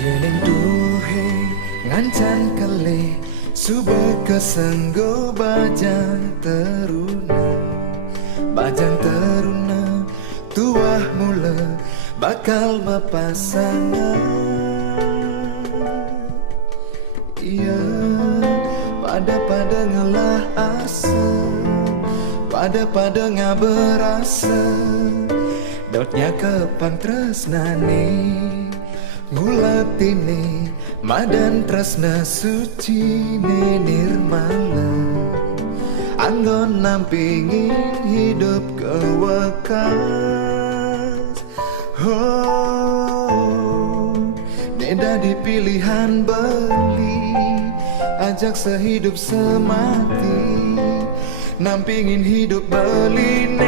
Yening duhe ngancan kali sube kesenggo bajang teruna tuah mula bakal mapasangan. Iya pada ngelah asa, pada ngaberasa dotnya kepang tresnani ngulatini madan tresna suci nirmala anggon nampingin hidup kewekas. Oh, beda di pilihan beli ajak sehidup semati nampingin hidup beline.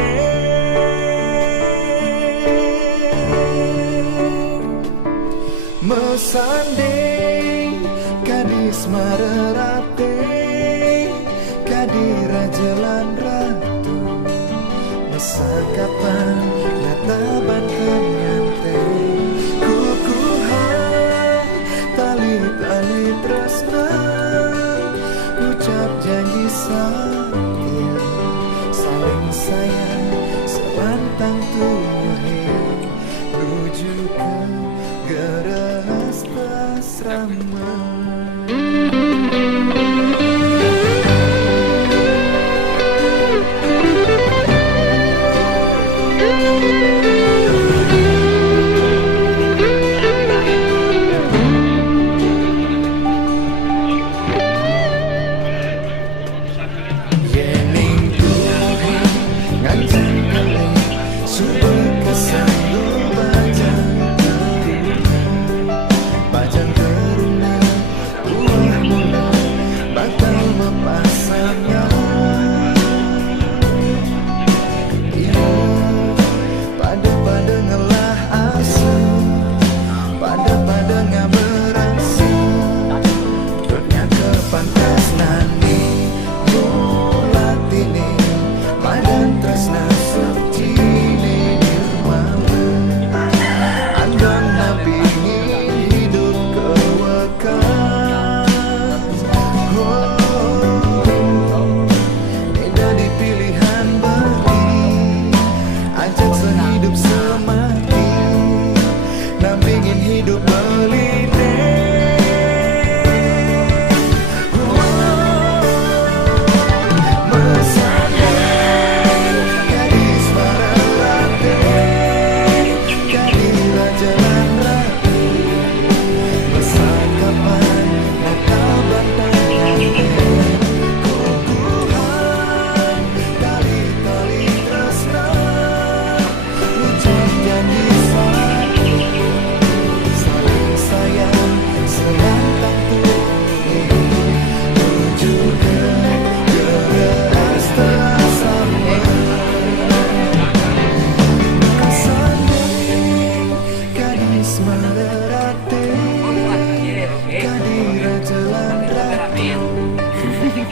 Mesanding kadis marerate kadira jalan ratu masa kapan nataban kenyante kukuhan tali tresna ucap janji setia saling sayang selantang tuhe menuju ke geras asrama.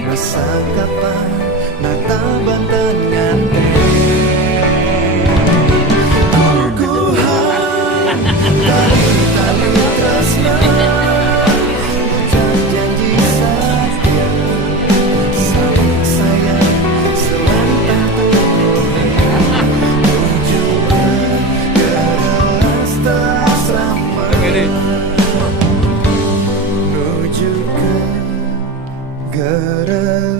Masa kapan nataban ngante kukuhan tali tresna ucap janji setia saling sayang selantang tuhe menuju ke geras asrama menuju ke geras